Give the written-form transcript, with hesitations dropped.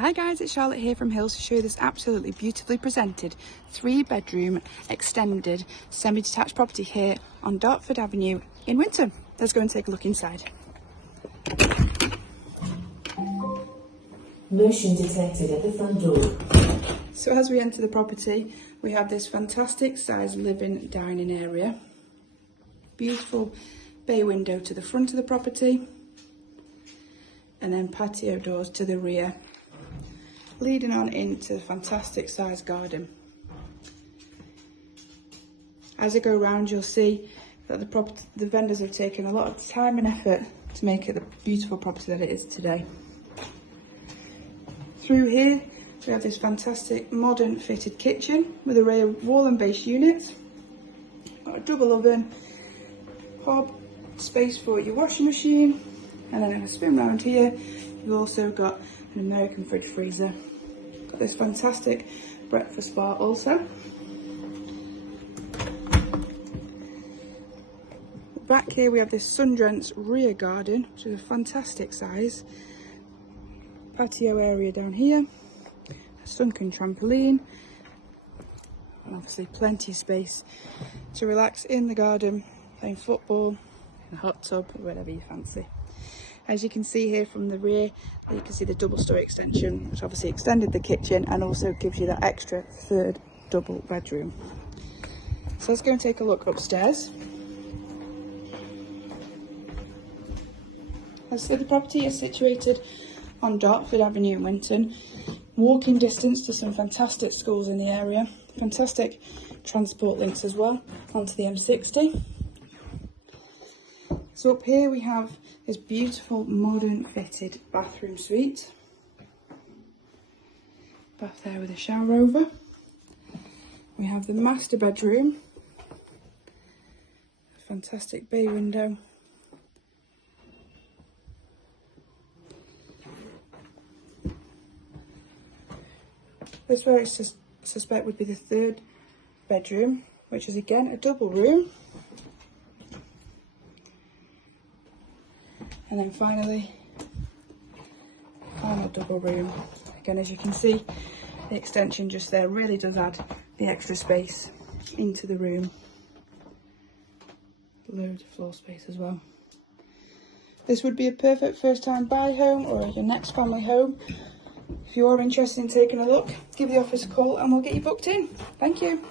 Hi guys, it's Charlotte here from Hills to show you this absolutely beautifully presented 3-bedroom extended semi-detached property here on Dartford Avenue in Winton. Let's go and take a look inside. Motion detected at the front door. So as we enter the property, we have this fantastic sized living dining area. Beautiful bay window to the front of the property. And then patio doors to the rear, leading on into the fantastic sized garden. As I go around, you'll see that the vendors have taken a lot of time and effort to make it the beautiful property that it is today. Through here, we have this fantastic modern fitted kitchen with an array of wall and base units. Got a double oven, hob, space for your washing machine, and then if I spin round here, you've also got an American fridge freezer. Got this fantastic breakfast bar also. Back here we have this sun-drenched rear garden, which is a fantastic size. Patio area down here, a sunken trampoline, and obviously plenty of space to relax in the garden, playing football, in a hot tub, or whatever you fancy. As you can see here from the rear, you can see the double storey extension, which obviously extended the kitchen and also gives you that extra third double bedroom. So let's go and take a look upstairs. As I said, the property is situated on Dartford Avenue in Winton, walking distance to some fantastic schools in the area, fantastic transport links as well onto the M30. So up here we have this beautiful modern fitted bathroom suite. Bath there with a shower over. We have the master bedroom. A fantastic bay window. This where I suspect would be the third bedroom, which is again a double room. And then finally, final double room. Again, as you can see, the extension just there really does add the extra space into the room. Loads of floor space as well. This would be a perfect first time buy home or your next family home. If you are interested in taking a look, give the office a call and we'll get you booked in. Thank you.